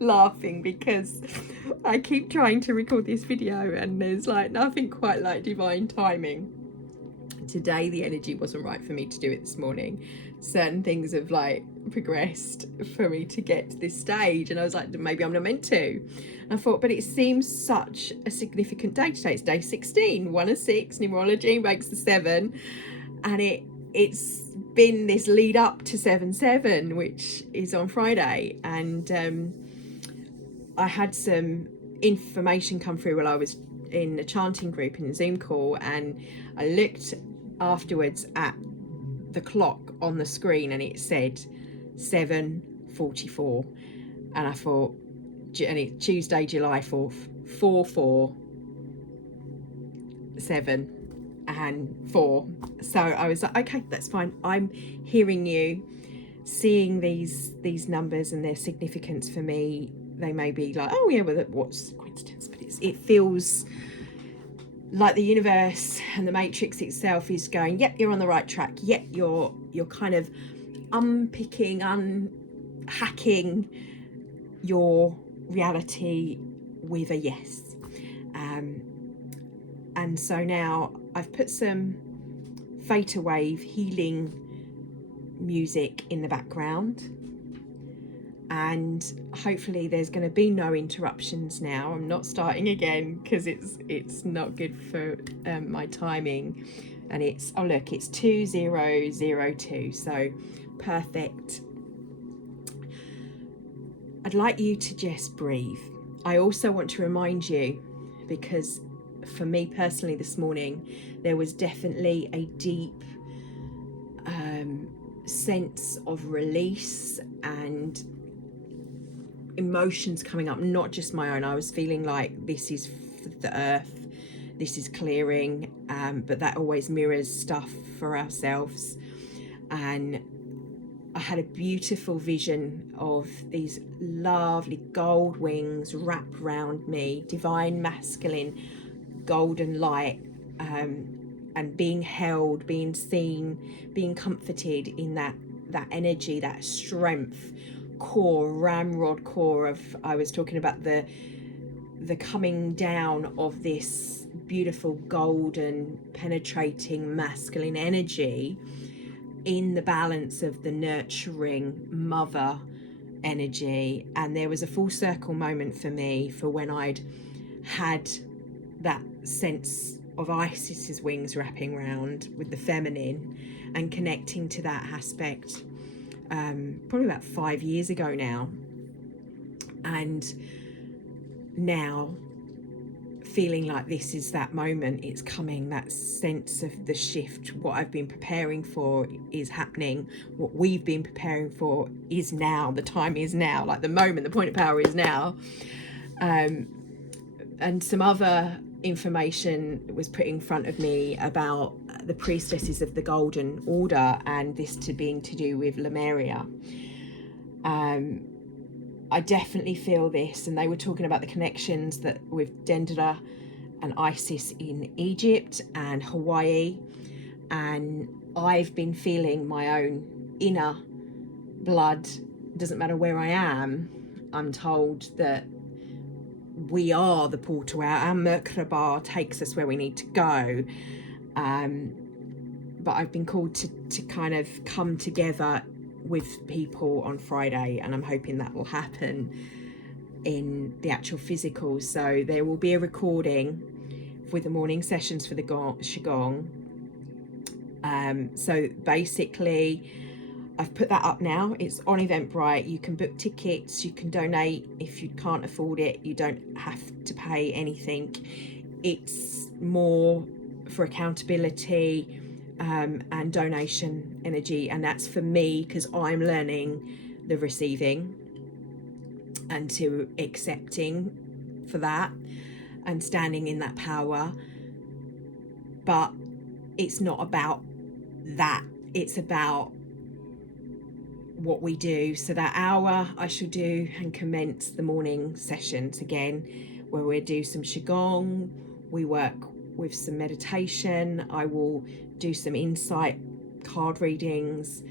laughing because I keep trying to record this video and there's like nothing quite like divine timing. Today the energy wasn't right for me to do it this morning. Certain things have like progressed for me to get to this stage, and I was like, maybe I'm not meant to. And I thought, but it seems such a significant day today. It's day 16, 1 of 6, numerology makes the 7, and it's been this lead up to 7/7, which is on Friday, and I had some information come through while I was in a chanting group in a Zoom call, and I looked afterwards at the clock on the screen and it said 7:44, and I thought, and it's Tuesday, July 4th, 4/4/7 and 4. So I was like, okay, that's fine. I'm hearing you, seeing these numbers and their significance for me. They may be like, oh yeah, well, what's the coincidence? But it feels like the universe and the matrix itself is going, yep, you're on the right track. Yep, you're kind of unpicking, unhacking your reality with a yes. And so now I've put some theta wave healing music in the background, and hopefully there's going to be no interruptions now. I'm not starting again because it's not good for my timing. And it's, oh look, it's 2002, so perfect. I'd like you to just breathe. I also want to remind you, because for me personally this morning there was definitely a deep sense of release and emotions coming up, not just my own. I was feeling like this is the earth, this is clearing, but that always mirrors stuff for ourselves. And I had a beautiful vision of these lovely gold wings wrap around me, divine masculine golden light, and being held, being seen, being comforted in that energy, that strength core, ramrod core of, I was talking about the coming down of this beautiful golden penetrating masculine energy in the balance of the nurturing mother energy. And there was a full circle moment for me for when I'd had that sense of Isis's wings wrapping around with the feminine and connecting to that aspect, probably about 5 years ago now. And now feeling like this is that moment, it's coming, that sense of the shift. What I've been preparing for is happening. What we've been preparing for is now. The time is now, like the moment, the point of power is now. And some other information was put in front of me about the priestesses of the Golden Order, and this being to do with Lemuria. I definitely feel this, and they were talking about the connections that with Dendera and Isis in Egypt and Hawaii, and I've been feeling my own inner blood. Doesn't matter where I am, I'm told that we are the portal out. Our Merkaba takes us where we need to go. But I've been called to kind of come together with people on Friday, and I'm hoping that will happen in the actual physical. So there will be a recording with the morning sessions for the Qigong. So basically, I've put that up now. It's on Eventbrite. You can book tickets, you can donate. If you can't afford it, you don't have to pay anything. It's more for accountability and donation energy, and that's for me because I'm learning the receiving and to accepting for that and standing in that power. But it's not about that, it's about what we do. So that hour I shall do and commence the morning sessions again, where we do some Qigong, we work with some meditation, I will do some insight card readings,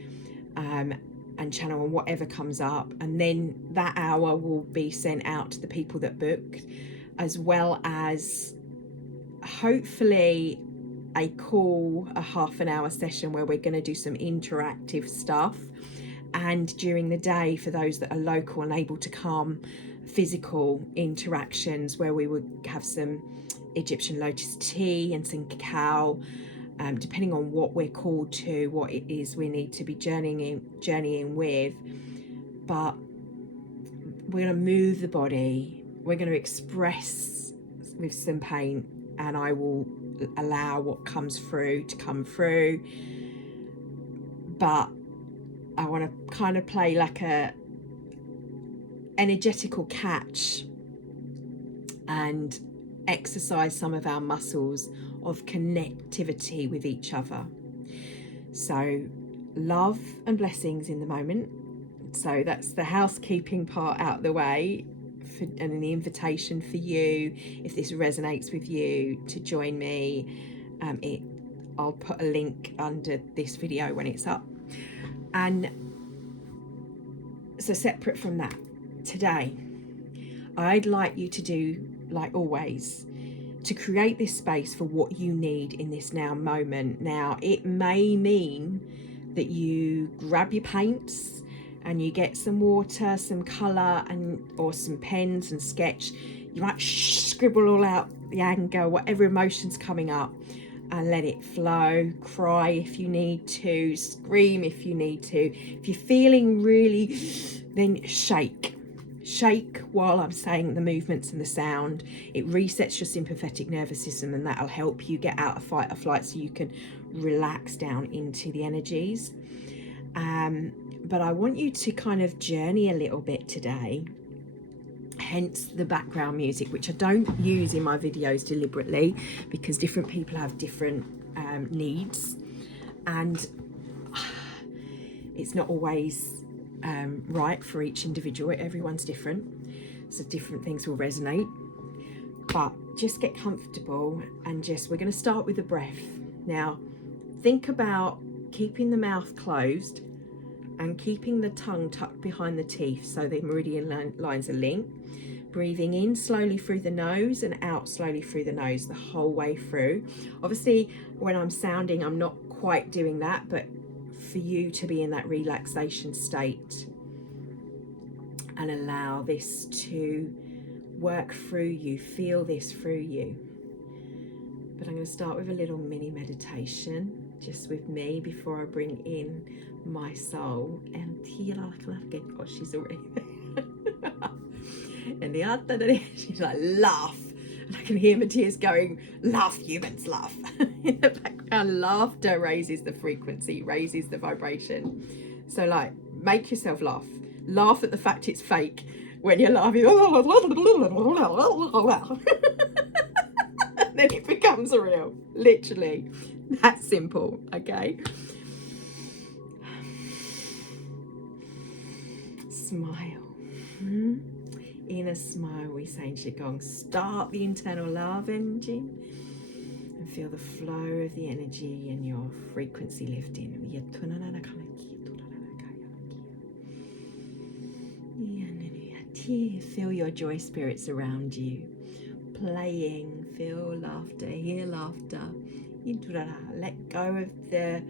and channel on whatever comes up, and then that hour will be sent out to the people that booked, as well as hopefully a half an hour session where we're going to do some interactive stuff. And during the day, for those that are local and able to come, physical interactions where we would have some Egyptian lotus tea and some cacao, depending on what we're called to, what it is we need to be journeying with. But we're going to move the body, we're going to express with some paint, and I will allow what comes through to come through. But I want to kind of play like a energetical catch and exercise some of our muscles of connectivity with each other. So love and blessings in the moment. So that's the housekeeping part out the way, and the invitation for you, if this resonates with you, to join me. I'll put a link under this video when it's up. And so separate from that, today I'd like you to do, like always, to create this space for what you need in this now moment. Now, it may mean that you grab your paints and you get some water, some colour, or some pens and sketch. You might scribble all out the anger, whatever emotion's coming up, and let it flow. Cry if you need to, scream if you need to. If you're feeling really, then shake while I'm saying the movements and the sound. It resets your sympathetic nervous system, and that'll help you get out of fight or flight so you can relax down into the energies. But I want you to kind of journey a little bit today, hence the background music, which I don't use in my videos deliberately because different people have different needs, and it's not always right for each individual. Everyone's different, so different things will resonate. But just get comfortable, and we're going to start with the breath. Now, think about keeping the mouth closed and keeping the tongue tucked behind the teeth so the meridian lines are linked. Breathing in slowly through the nose and out slowly through the nose the whole way through. Obviously, when I'm sounding, I'm not quite doing that, but for you to be in that relaxation state and allow this to work through you, feel this through you. But I'm going to start with a little mini meditation just with me before I bring in my soul. And oh, she's already there. And the other, she's like, laugh. And I can hear Matthias going, laugh, humans, laugh. In the background, laughter raises the frequency, raises the vibration. So like, make yourself laugh. Laugh at the fact it's fake when you're laughing. And then it becomes real, literally. That's simple, okay? Smile. Inner smile, we say in Qigong. Start the internal love engine and feel the flow of the energy and your frequency lifting. Feel your joy spirits around you, playing, feel laughter, hear laughter. Let go of the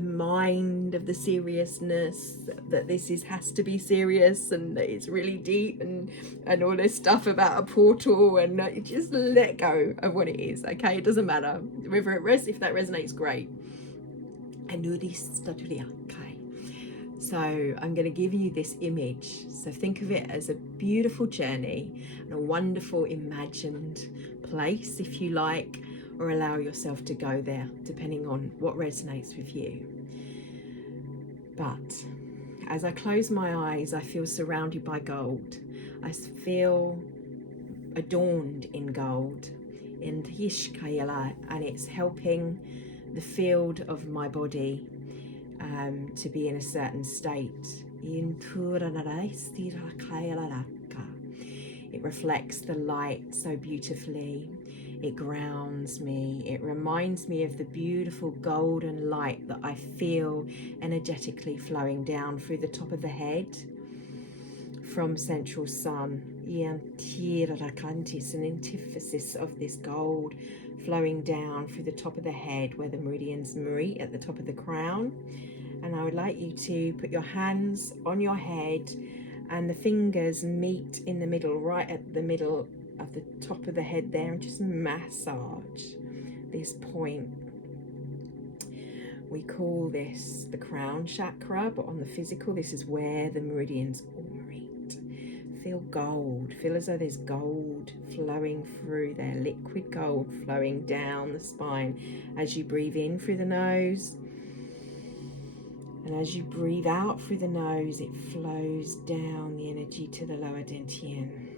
mind of the seriousness, that this has to be serious and that it's really deep and all this stuff about a portal, and just let go of what it is, okay? It doesn't matter whether if that resonates, great. Okay. So I'm going to give you this image. So think of it as a beautiful journey and a wonderful imagined place, if you like, or allow yourself to go there, depending on what resonates with you. But as I close my eyes, I feel surrounded by gold. I feel adorned in gold, and it's helping the field of my body to be in a certain state. It reflects the light so beautifully. It grounds me. It reminds me of the beautiful golden light that I feel energetically flowing down through the top of the head from central sun. An antithesis of this gold flowing down through the top of the head where the meridians meet at the top of the crown. And I would like you to put your hands on your head and the fingers meet in the middle, right at the middle of the top of the head there, and just massage this point. We call this the crown chakra, but on the physical, this is where the meridians all meet. Feel gold. Feel as though there's gold flowing through there, liquid gold flowing down the spine as you breathe in through the nose. And as you breathe out through the nose, it flows down the energy to the lower dantian.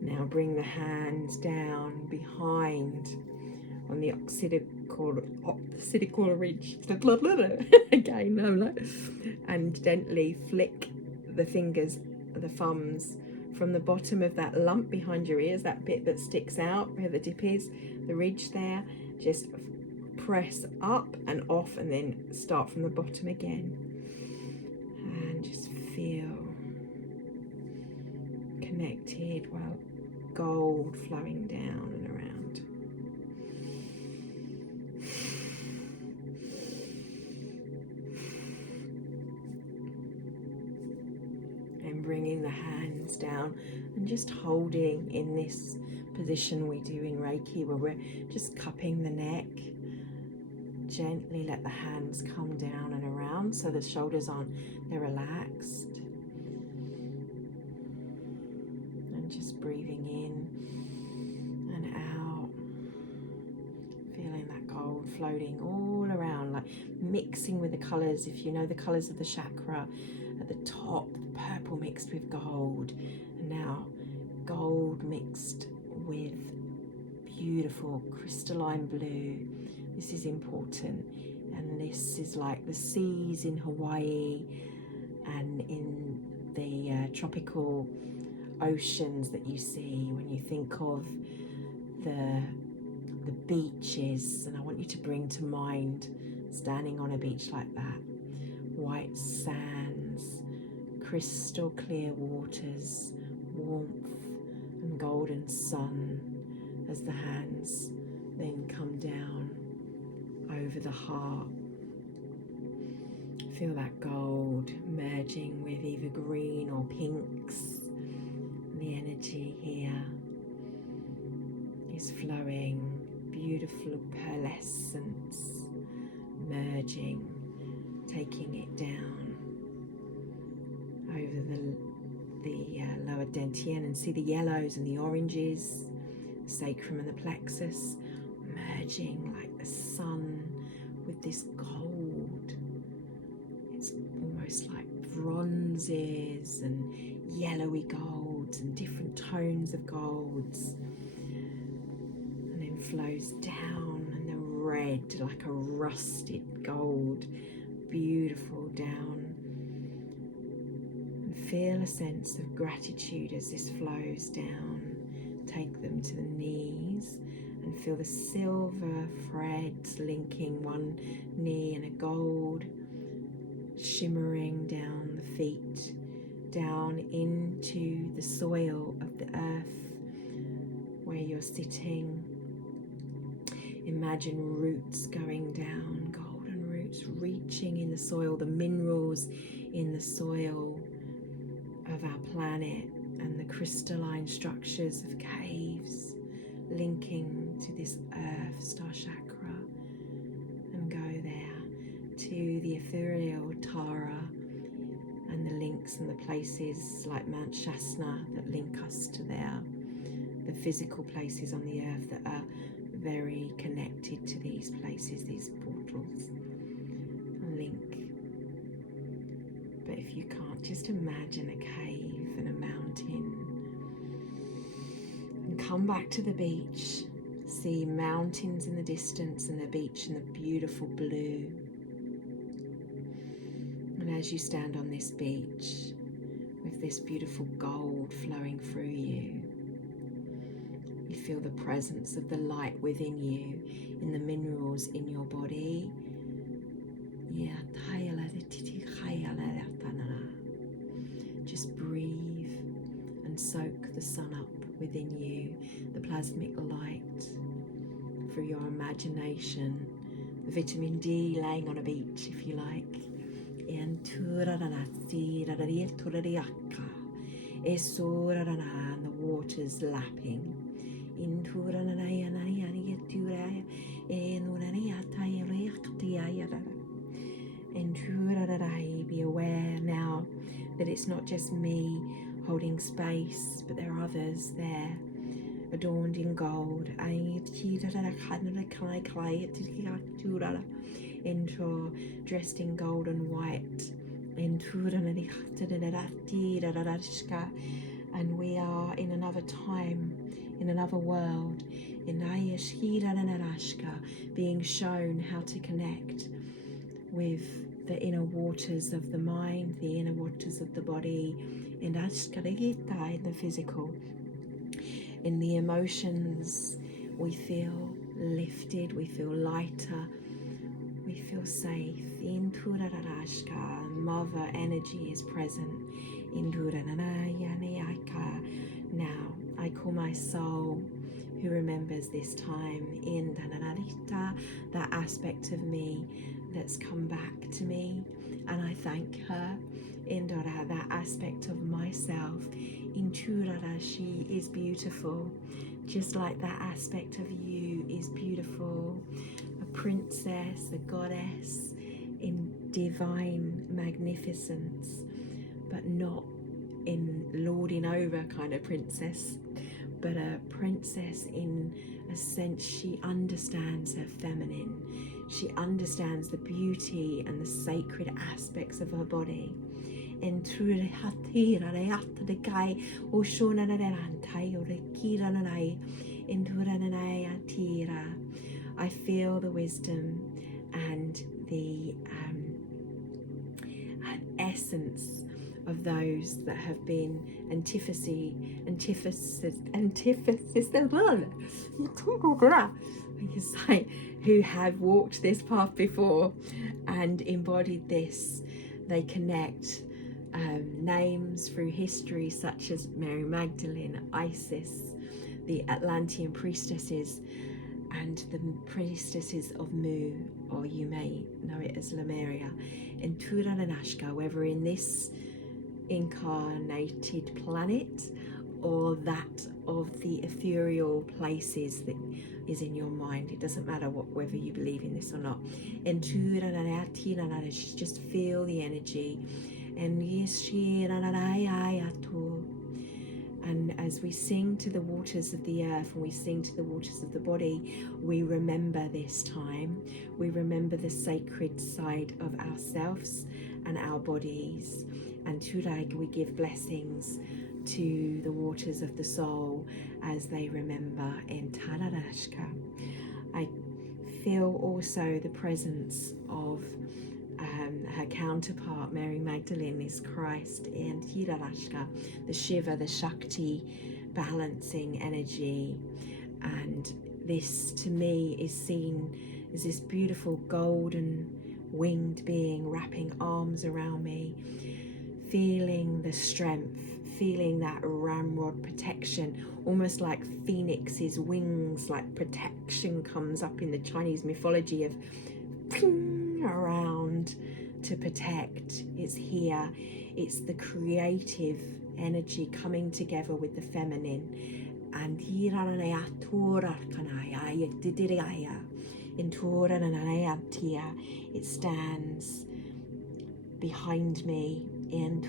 Now bring the hands down behind on the occipital ridge. Again, I'm like, and gently flick the fingers, the thumbs, from the bottom of that lump behind your ears, that bit that sticks out where the dip is, the ridge there. Just press up and off, and then start from the bottom again. And just feel connected, well, gold flowing down and around. And bringing the hands down and just holding in this position we do in Reiki, where we're just cupping the neck. Gently let the hands come down and around so the shoulders they're relaxed. And just breathing in and out, feeling that gold floating all around, like mixing with the colours. If you know the colours of the chakra, at the top, the purple mixed with gold, and now gold mixed with beautiful crystalline blue. This is important, and this is like the seas in Hawaii and in the tropical oceans that you see when you think of the beaches. And I want you to bring to mind standing on a beach like that, white sands, crystal clear waters, warmth and golden sun, as the hands then come down over the heart. Feel that gold merging with either green or pinks. The energy here is flowing, beautiful pearlescence merging, taking it down over the lower dantian, and see the yellows and the oranges, the sacrum and the plexus merging like the sun with this gold. It's almost like bronzes and yellowy golds and different tones of golds, and then flows down, and the red, like a rusted gold, beautiful down. And feel a sense of gratitude as this flows down. Take them to the knees and feel the silver threads linking one knee and a gold shimmering down the feet, down into the soil of the earth where you're sitting. Imagine roots going down, golden roots reaching in the soil, the minerals in the soil of our planet, and the crystalline structures of caves linking to this earth star chakra, and go there to the ethereal Tara and the links and the places like Mount Shasna that link us to there, the physical places on the earth that are very connected to these places, these portals, link. But if you can't, just imagine a cave and a mountain, and come back to the beach. See mountains in the distance and the beach in the beautiful blue. And as you stand on this beach with this beautiful gold flowing through you, you feel the presence of the light within you, in the minerals in your body. Just breathe and soak the sun up within you, the plasmic light, through your imagination, the vitamin D laying on a beach, if you like. And the water's lapping. Be aware now that it's not just me holding space, but there are others there, adorned in gold, dressed in gold and white, and we are in another time, in another world, being shown how to connect with the inner waters of the mind, the inner waters of the body, in the physical. In the emotions, we feel lifted, we feel lighter, we feel safe. Mother energy is present. Now, I call my soul, who remembers this time, in that aspect of me that's come back to me, and I thank her. In that aspect of myself, she is beautiful, just like that aspect of you is beautiful. A princess, a goddess in divine magnificence, but not in lording over kind of princess, but a princess in a sense. She understands her feminine. She understands the beauty and the sacred aspects of her body. I feel the wisdom and the essence of those that have been who have walked this path before and embodied this. They connect names through history such as Mary Magdalene, Isis, the Atlantean priestesses, and the priestesses of Mu, or you may know it as Lemuria, in Turanashka, whether in this incarnated planet or that of the ethereal places that is in your mind. It doesn't matter whether you believe in this or not. And just feel the energy. And as we sing to the waters of the earth and we sing to the waters of the body, we remember this time. We remember the sacred side of ourselves and our bodies. And today we give blessings to the waters of the soul as they remember in Tanarashka. I feel also the presence of her counterpart, Mary Magdalene, is Christ in Tirarashka, the Shiva, the Shakti balancing energy. And this to me is seen as this beautiful golden winged being wrapping arms around me, feeling the strength, feeling that ramrod protection, almost like Phoenix's wings, like protection comes up in the Chinese mythology of around to protect. It's here. It's the creative energy coming together with the feminine. And it stands behind me in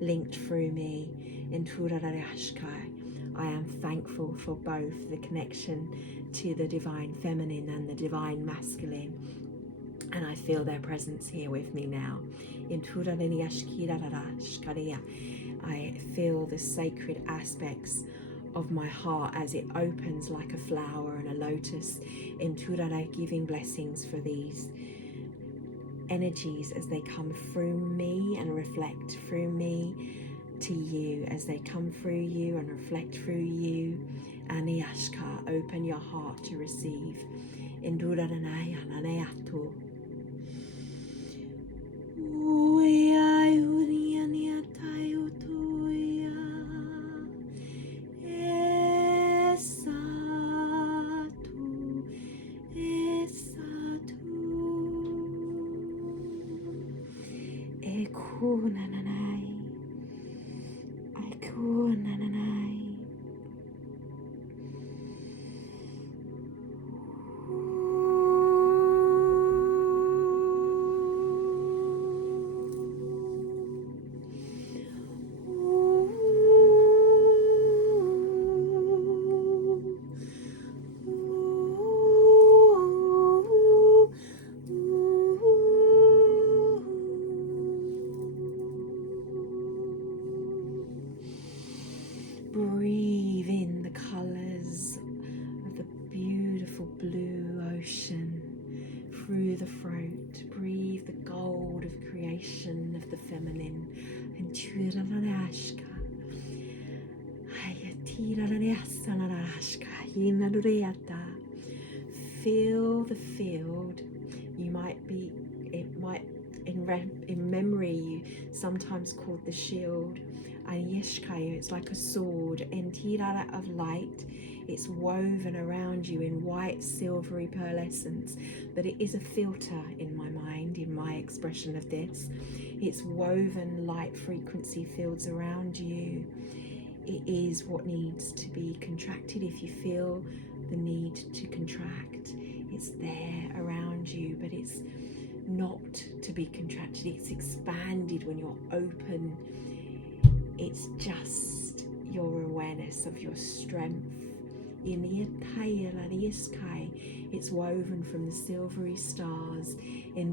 linked through me in I am thankful for both the connection to the divine feminine and the divine masculine, and I feel their presence here with me now. I feel the sacred aspects of my heart as it opens like a flower and a lotus, giving blessings for these energies as they come through me and reflect through me to you, as they come through you and reflect through you. Aniashka, open your heart to receive. Induranaya naneatu. Breathe in the colours of the beautiful blue ocean through the throat. Breathe the gold of creation of the feminine. And feel the field. You might be, it might in memory you sometimes called the shield. And Yeshkaya, it's like a sword, and tirara of light. It's woven around you in white, silvery pearlescence, but it is a filter in my mind, in my expression of this. It's woven light frequency fields around you. It is what needs to be contracted if you feel the need to contract. It's there around you, but it's not to be contracted. It's expanded when you're open. It's just your awareness of your strength. It's woven from the silvery stars. It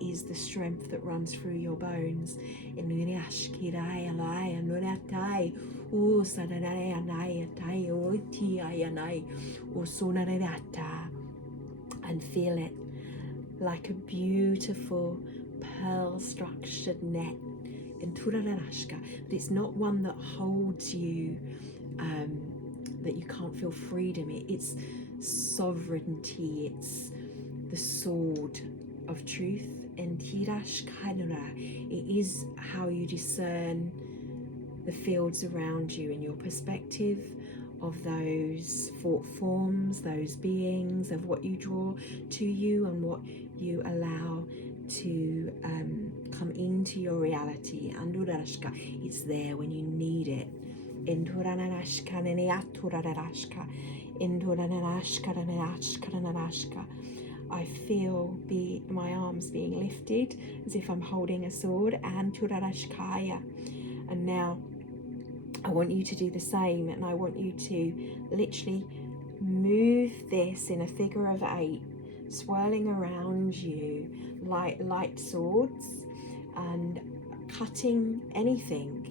is the strength that runs through your bones. And feel it like a beautiful pearl structured net in Turarashka, but it's not one that holds you, that you can't feel freedom. It's sovereignty. It's the sword of truth. And Tirashkanura, it is how you discern the fields around you and your perspective of those thought forms, those beings, of what you draw to you and what you allow to come into your reality. Andurashka, it's there when you need it. Induranashka neneaturarashka. Induranashka. I feel my arms being lifted as if I'm holding a sword. Andurashkaya. And now I want you to do the same, and I want you to literally move this in a figure of 8, swirling around you like light swords, and cutting anything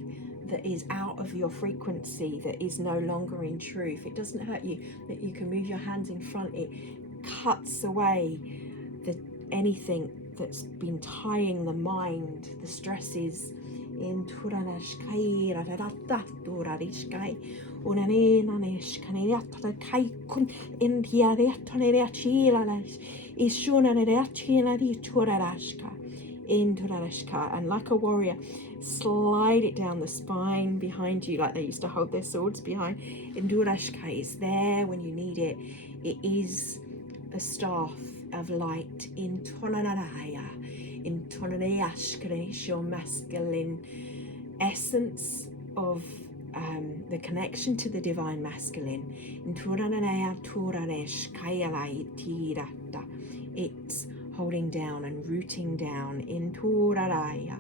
that is out of your frequency, that is no longer in truth. It doesn't hurt you that you can move your hands in front. It cuts away anything that's been tying the mind, the stresses. In Turanashkai Radataturarishkai Unanenaneshkanei kun in Tiaretoneriachilanash Ishunaneriachina Turarashka in Turarashka. And like a warrior, slide it down the spine behind you, like they used to hold their swords behind. In Turarashka, it's there when you need it. It is a staff of light in Tonanaraya. In Tonanayashkanish, your masculine essence of the connection to the divine masculine. In Turananaya Turanesh Kayalai Tirata. It's holding down and rooting down in Turaraya.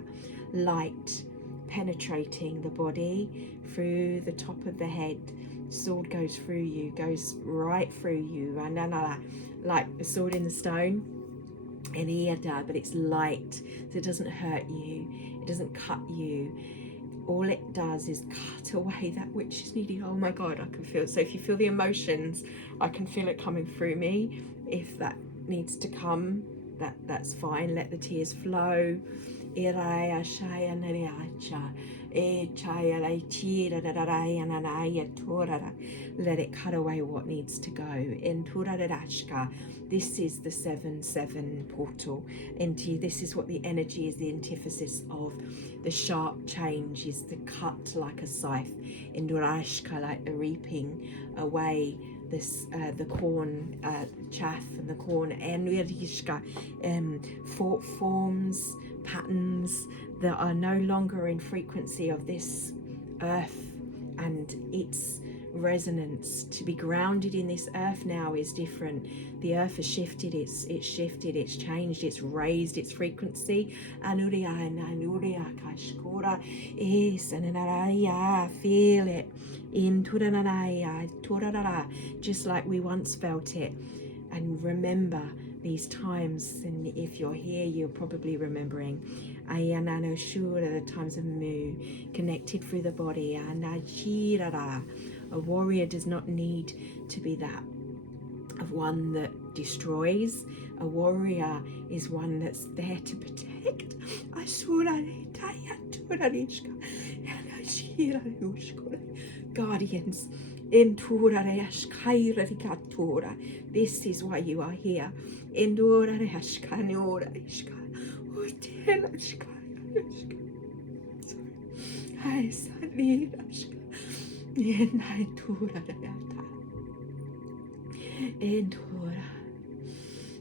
Light penetrating the body through the top of the head. Sword goes through you, goes right through you, and like a sword in the stone. But it's light, so it doesn't hurt you, it doesn't cut you. All it does is cut away that which is needed. Oh my God, I can feel it. So if you feel the emotions, I can feel it coming through me. If that needs to come, that's fine. Let the tears flow. Let it cut away what needs to go. This is the 7-7 portal. This is what the energy is, the antithesis of the sharp change, is the cut like a scythe. Like the reaping away this the corn chaff and the corn, forms, patterns that are no longer in frequency of this earth and its resonance. To be grounded in this earth now is different. The earth has shifted, it's shifted, it's changed, it's raised its frequency. Feel it just like we once felt it. And remember these times, and if you're here, you're probably remembering the times of Mu, connected through the body. A warrior does not need to be that of one that destroys. A warrior is one that's there to protect. Guardians. This is why you are here.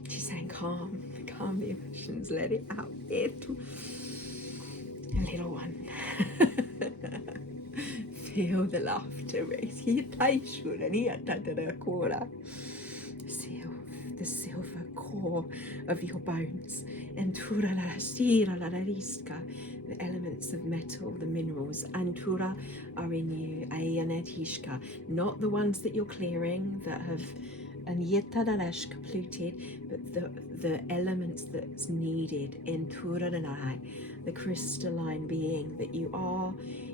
She's saying calm the emotions, let it out. A little one. Feel the laughter. Feel the silver core of your bones. And the elements of metal, the minerals, Antura, are in you. Not the ones that you're clearing that have polluted, but the elements that's needed in the crystalline being that you are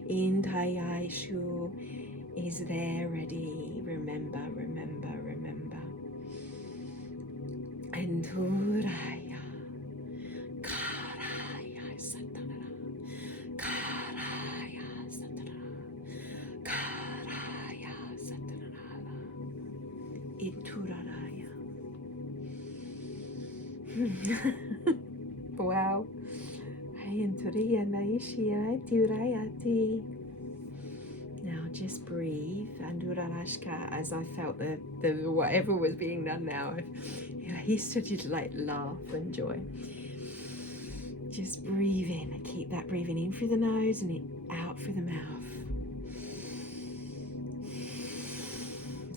in Tayaishu is there ready. Remember. And Turaya Karaya Satana Karaya Satana Karaya Satana Inturaya. Wow. Now just breathe, as I felt the whatever was being done now. He started to like laugh and joy. Just breathe in and keep that breathing in through the nose and out through the mouth.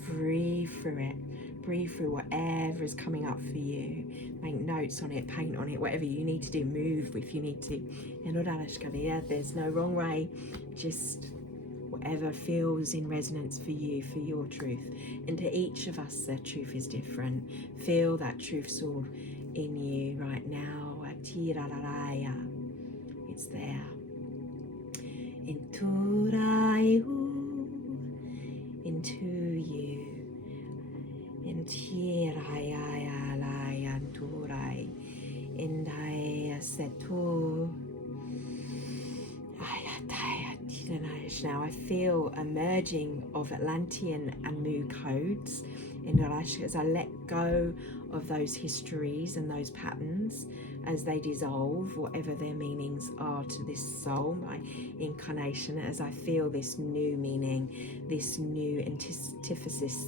Breathe through it. Breathe through whatever is coming up for you. Make notes on it, paint on it, whatever you need to do. Move if you need to. There's no wrong way. Just whatever feels in resonance for you, for your truth. And to each of us, their truth is different. Feel that truth sword in you right now. It's there. Into you. Now I feel a merging of Atlantean and Mu codes in Ralash as I let go of those histories and those patterns as they dissolve, whatever their meanings are to this soul, my incarnation, as I feel this new meaning, this new antithesis.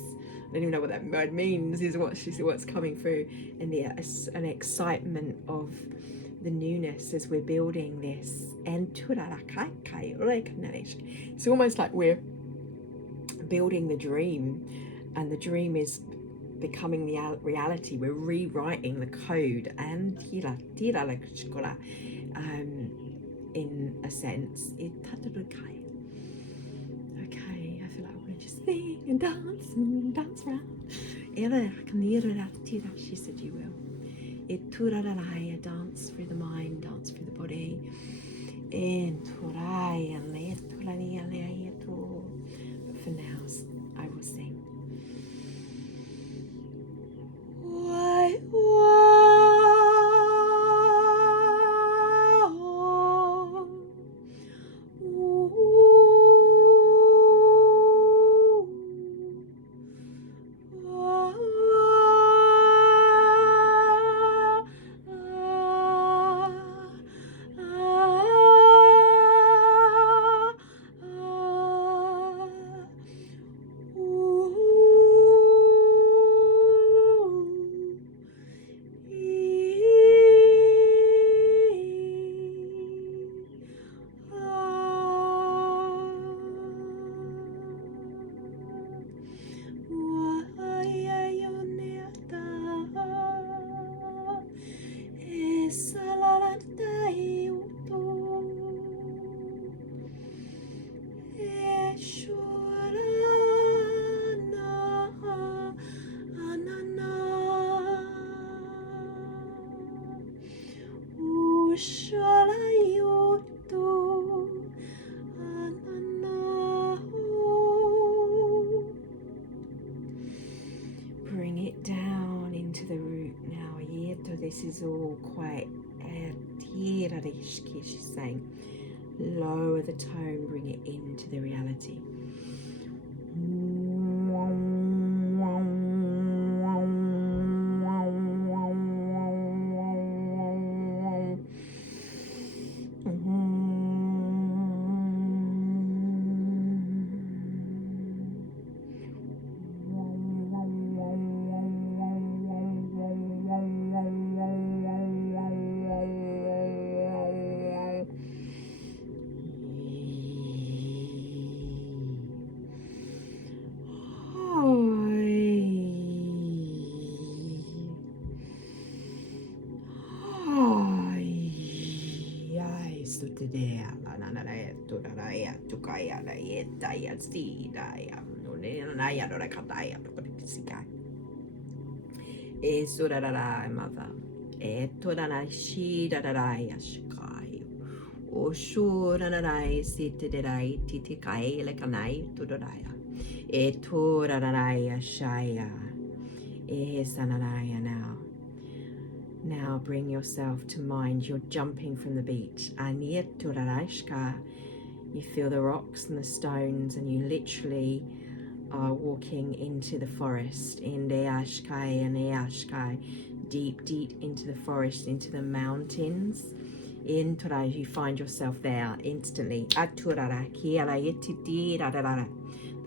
I don't even know what that word means, is what's coming through, and an excitement of the newness as we're building this. It's almost like we're building the dream, and the dream is becoming the reality. We're rewriting the code, and in a sense. Okay, I feel like I want to just sing and dance around. She said you will. Dance through the mind, dance through the body. But for now, I will sing. Why? This is all quite she's saying. Lower the tone, bring it into the reality. Mother. O shurarai sitirai titikai lekanai tudoraya. E turaraya shaya. E sanaraya now. Now bring yourself to mind. You're jumping from the beach. You feel the rocks and the stones, and you literally are walking into the forest. In Deashkai and Eashkai, deep, deep into the forest, into the mountains. In Torai, you find yourself there instantly. The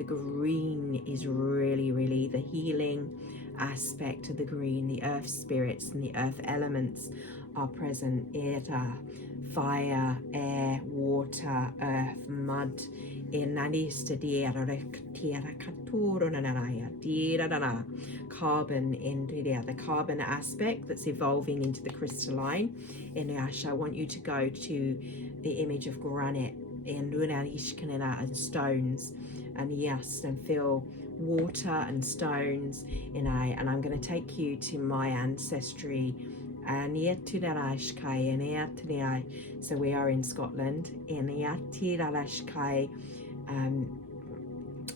green is really, really the healing aspect of the green. The earth spirits and the earth elements are present. Fire, air, water, earth, mud. Carbon into the carbon aspect that's evolving into the crystalline. In Ash, I want you to go to the image of granite and stones, and yes, and feel water and stones and I'm going to take you to my ancestry. So we are in Scotland, and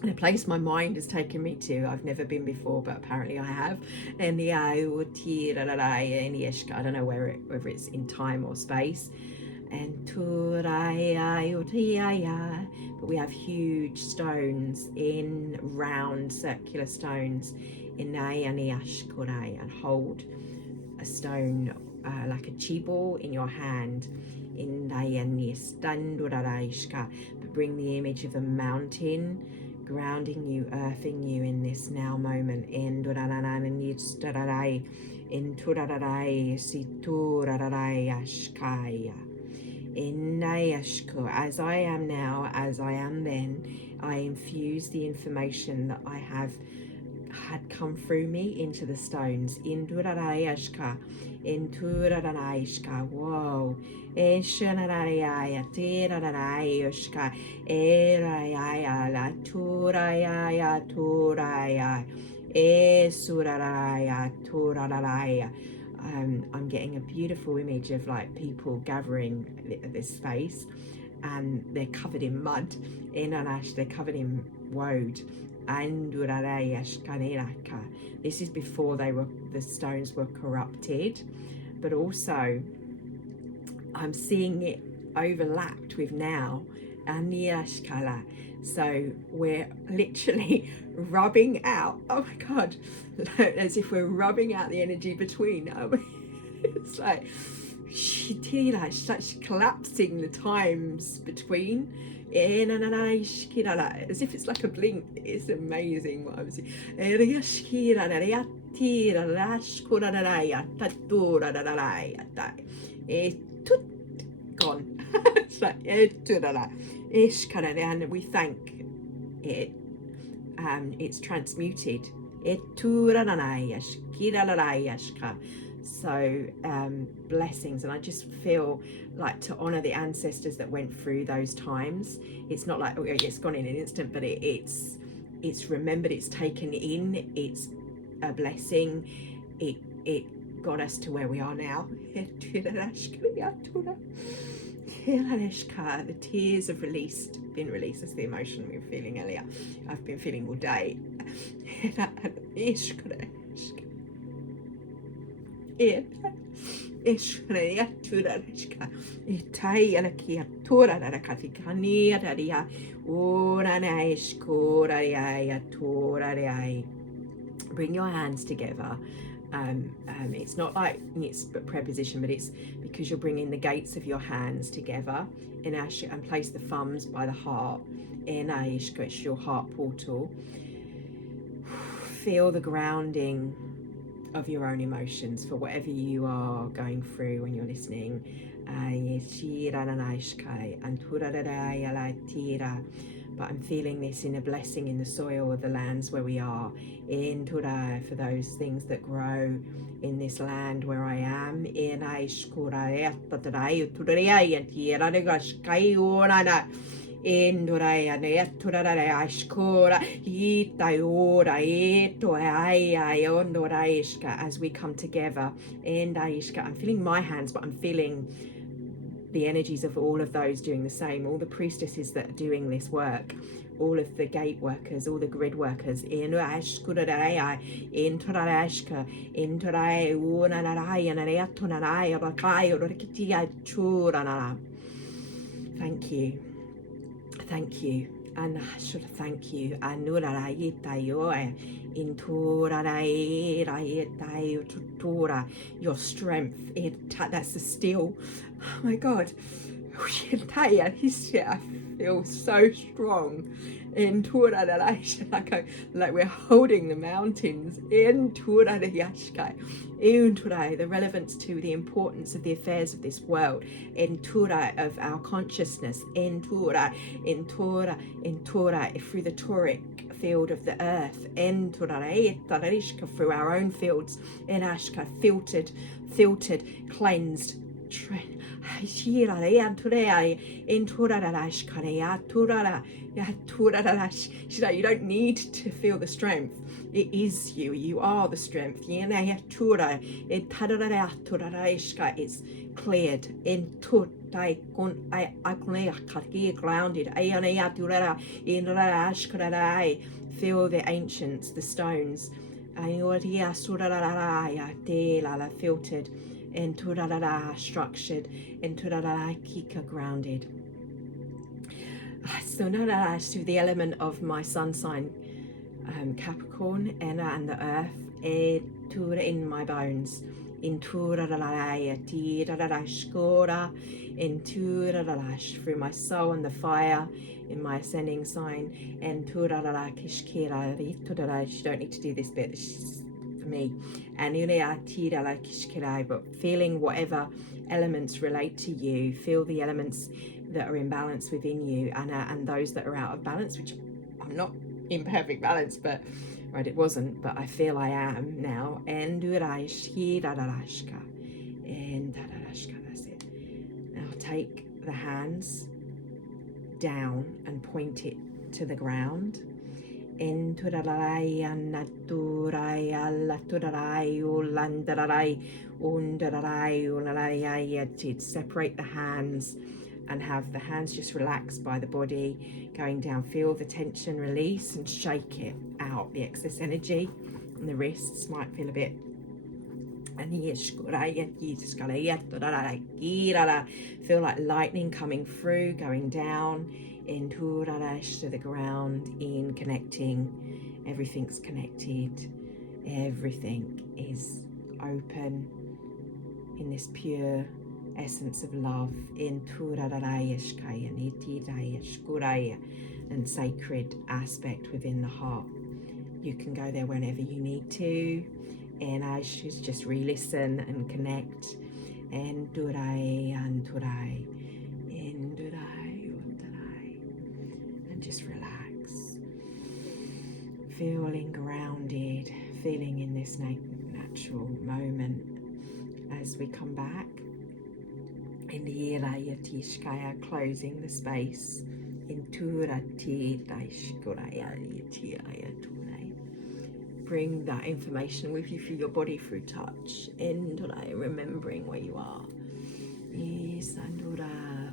a place my mind has taken me to. I've never been before, but apparently I have. And I don't know whether it's in time or space. And but we have huge stones, in round circular stones, and hold a stone like a chi-ball in your hand. But bring the image of a mountain grounding you, earthing you in this now moment. As I am now, as I am then, I infuse the information that I have had come through me into the stones. Whoa. I'm getting a beautiful image of like people gathering at this space, and they're covered in mud. They're covered in woad. This is before the stones were corrupted, but also I'm seeing it overlapped with now. So we're literally rubbing out, oh my god, as if we're rubbing out the energy between. It's like such collapsing the times between, as if it's like a blink. It's amazing what I'm seeing. Gone. It's like, and we thank it. It's transmuted. So blessings, and I just feel like to honor the ancestors that went through those times. It's not like, oh, it's gone in an instant, but it's remembered, it's taken in, it's a blessing. It got us to where we are now. The tears have been released. That's the emotion we were feeling earlier. I've been feeling all day. Yeah. Eshreya turarashka. Itayalakia turarakatikania daria. Uranashkoraria turariai. Bring your hands together. It's not like it's a preposition, but it's because you're bringing the gates of your hands together in Ash and place the thumbs by the heart. In Aishka, it's your heart portal. Feel the grounding of your own emotions for whatever you are going through when you're listening. But I'm feeling this inner blessing in the soil of the lands where we are. In Tura, for those things that grow in this land where I am. In Induraya neturaya shkora itayora etoaya ondoraiska as we come together. And I'm feeling my hands, but I'm feeling the energies of all of those doing the same, all the priestesses that are doing this work, all of the gate workers, all the grid workers. Thank you. Thank you. And I should thank you. Your strength. That's the steel. Oh my God. I feel so strong. Like we're holding the mountains. The relevance to the importance of the affairs of this world, of our consciousness, through the toric field of the earth, through our own fields, filtered, cleansed, you don't need to feel the strength. It is you. You are the strength. It's cleared. Grounded. Feel the ancients, the stones. Filtered. Structured, grounded. So now to the element of my sun sign, Capricorn, and the earth, in my bones, through my soul and the fire in my ascending sign, and you don't need to do this bit. For me, and but feeling whatever elements relate to you, feel the elements that are in balance within you, and those that are out of balance, which I'm not in perfect balance, but right, it wasn't, but I feel I am now. And that's it. Now take the hands down and point it to the ground. Separate the hands and have the hands just relaxed by the body, going down. Feel the tension release and shake it out, the excess energy. And the wrists might feel a bit. Feel like lightning coming through, going down into to the ground, in connecting. Everything's connected. Everything is open in this pure essence of love, and sacred aspect within the heart. You can go there whenever you need to, and I should just re-listen and connect. And just relax, feeling grounded, feeling in this natural moment. As we come back in the closing the space bring that information with you through your body, through touch, remembering where you are.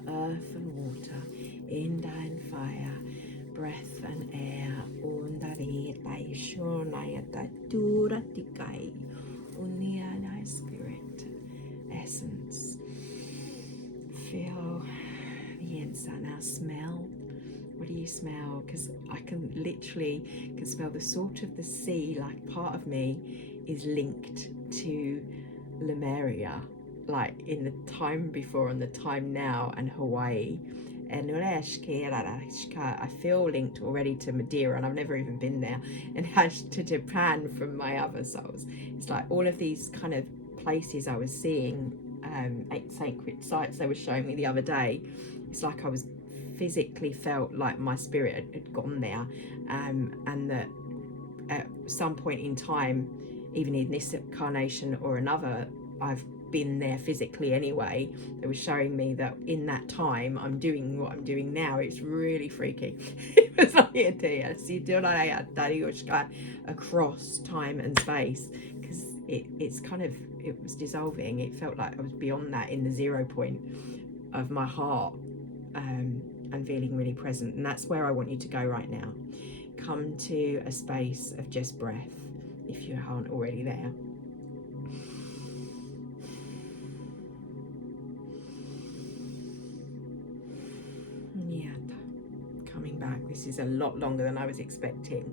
Earth and water, and fire, breath and air, spirit, essence. Feel the inside. Now smell. What do you smell? Because I can literally smell the salt of the sea. Like part of me is linked to Lemuria, like in the time before and the time now, and Hawaii. And I feel linked already to Madeira, and I've never even been there, and to Japan from my other souls. It's like all of these kind of places I was seeing, 8 sacred sites they were showing me the other day. It's like I was physically felt like my spirit had gone there, and that at some point in time, even in this incarnation or another, I've been there physically anyway. They were showing me that in that time I'm doing what I'm doing now. It's really freaky. It was across time and space, because it was dissolving. It felt like I was beyond that, in the 0 point of my heart, and feeling really present. And that's where I want you to go right now. Come to a space of just breath if you aren't already there. Yeah, coming back. This is a lot longer than I was expecting.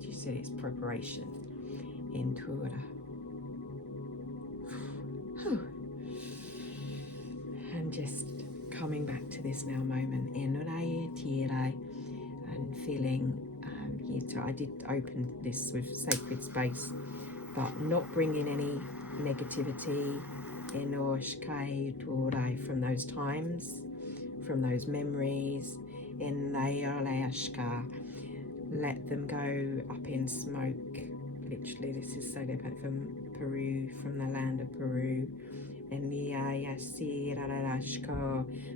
She said it's preparation. Entura. And just coming back to this now moment. And feeling, I did open this with sacred space, but not bringing any negativity from those times, from those memories. Let them go up in smoke. Literally, this is so different from Peru, from the land of Peru.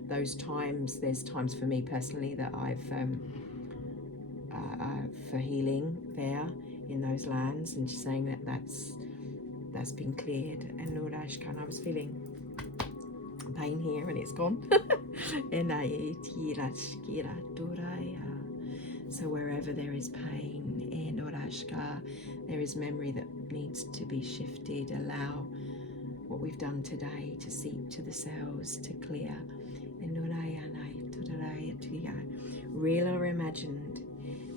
Those times, there's times for me personally that I've for healing there in those lands, and just saying that's been cleared. And Lord Ashkan, I was feeling pain here and it's gone. So wherever there is pain in Orashka, there is memory that needs to be shifted. Allow what we've done today to seep to the cells, to clear. Real or imagined,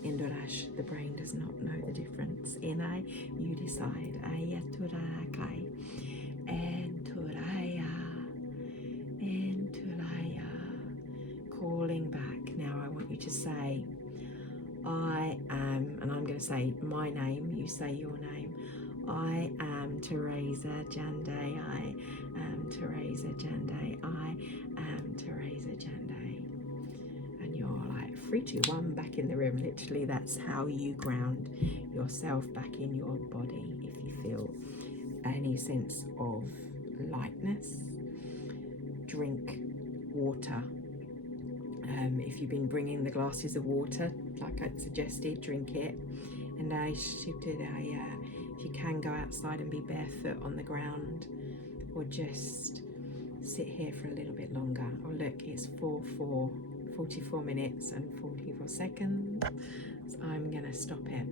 Indorash, the brain does not know the difference. You decide. Ayaturakai. Enturaya. Calling back. Now I want you to say, I am, and I'm going to say my name, you say your name. I am Teresa Jande. I am Teresa Jande. I am Teresa Jande. And you're like 3, 2, 1 back in the room. Literally, that's how you ground yourself back in your body. If you feel any sense of lightness, drink water. If you've been bringing the glasses of water, like I suggested, drink it. And if you can, go outside and be barefoot on the ground, or just sit here for a little bit longer. Oh look, it's 44 minutes and 44 seconds. So I'm gonna stop it.